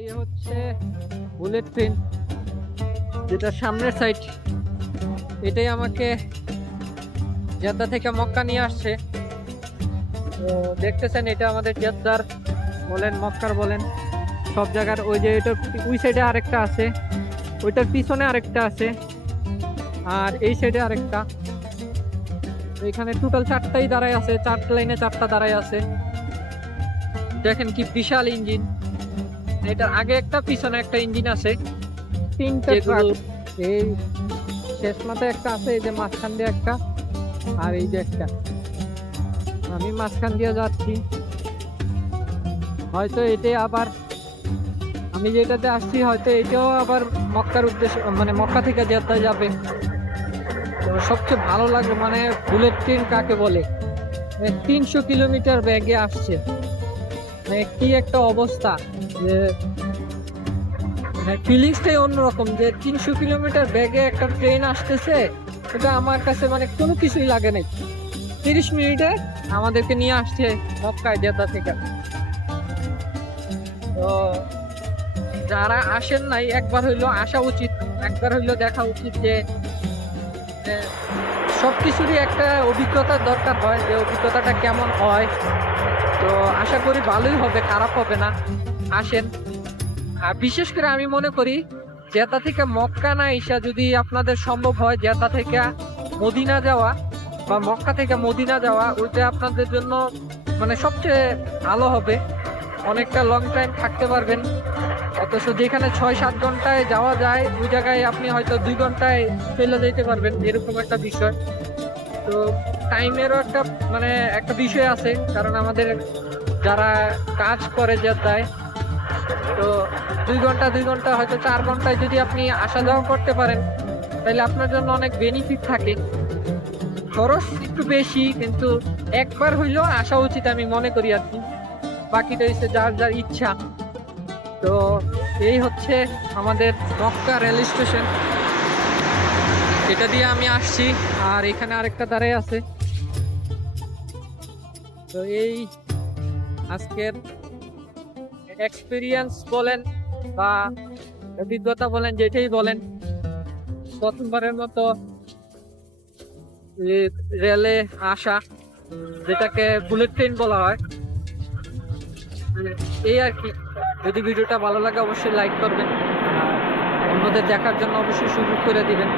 এই হচ্ছে bullet train, যেটা সামনের সাইড। এটাই আমাকে জেদ্দা থেকে মক্কা নিয়ে আসছে। তো দেখতেছেন, এটা আমাদের জেদ্দার বলেন, মক্কার বলেন, সব জায়গার। ওই যে এটা ওই সাইডে আরেকটা আছে, ওইটার পিছনে আরেকটা আছে, আর এই সাইডে আরেকটা। এখানে টোটাল 4টাই দাঁড়ায় আছে, 4 লাইনে 4টা দাঁড়ায় আছে। দেখেন কি বিশাল ইঞ্জিন। এটার আগে একটা, পিছনে একটা ইঞ্জিন আছে, 3টা ট্রাক। এই শেষ মাথায় একটা আছে, এই যে মাঝখান দিয়ে একটা, আর এই যে একটা। আমি মাঝখান দিয়ে যাচ্ছি, হয়তো এটাই আবার, আমি যেটাতে আসছি হয়তো এটাও আবার মক্কার উদ্দেশ্যে, মানে মক্কা থেকে জেদ্দা যাবে। তো সবচেয়ে ভালো লাগে মানে বুলেট ট্রেন কাকে বলে, 300 কিলোমিটার বেগে আসছে। মানে কি একটা অবস্থা, যে ফিলিংসটাই অন্যরকম, যে 300 কিলোমিটার বেগে একটা ট্রেন আসতেছে। এটা আমার কাছে মানে কোনো কিছুই লাগে নাই। 30 মিনিটে আমাদেরকে নিয়ে আসছে মক্কায় জেদ্দা থেকে। তো যারা আসেন নাই, একবার হইলো আসা উচিত, একবার হইলো দেখা উচিত, যে সবকিছুরই একটা অভিজ্ঞতার দরকার হয়, যে অভিজ্ঞতাটা কেমন হয়। তো আশা করি ভালোই হবে, খারাপ হবে না। আসেন। আর বিশেষ করে আমি মনে করি জেদ্দা থেকে মক্কা না এসে যদি আপনাদের সম্ভব হয় জেদ্দা থেকে মদিনা যাওয়া বা মক্কা থেকে মদিনা যাওয়া, ওইটা আপনাদের জন্য মানে সবচেয়ে ভালো হবে। অনেকটা লং টাইম থাকতে পারবেন, অথচ যেখানে 6-7 ঘন্টায় যাওয়া যায়, ওই জায়গায় আপনি হয়তো 2 ঘন্টায় চলে যেতে পারবেন, এরকম একটা বিষয়। তো টাইমেরও একটা মানে একটা বিষয় আছে, কারণ আমাদের যারা কাজ করে জেদ্দায়, তো 2 ঘন্টা হয়তো 4 ঘন্টায় যদি আপনি আসা যাওয়া করতে পারেন, তাহলে আপনার জন্য অনেক বেনিফিট থাকে। খরচ একটু বেশি, কিন্তু একবার হইলেও আসা উচিত আমি মনে করি আর কি। বাকিটা হচ্ছে যার যার ইচ্ছা। তো এই হচ্ছে আমাদের মক্কা রেল স্টেশন, এটা দিয়ে আমি আসছি, আর এখানে আরেকটা দাঁড়ায় আছে। তো এই আজকের এক্সপিরিয়েন্স বলেন বা অভিজ্ঞতা বলেন, যেটাই বলেন, প্রথমবারের মতো রেলে আসা, যেটাকে বুলেট ট্রেন বলা হয়। এই আর কি। যদি ভিডিওটা ভালো লাগে অবশ্যই লাইক করবেন, আর অন্যদের দেখার জন্য অবশ্যই সুযোগ করে দিবেন।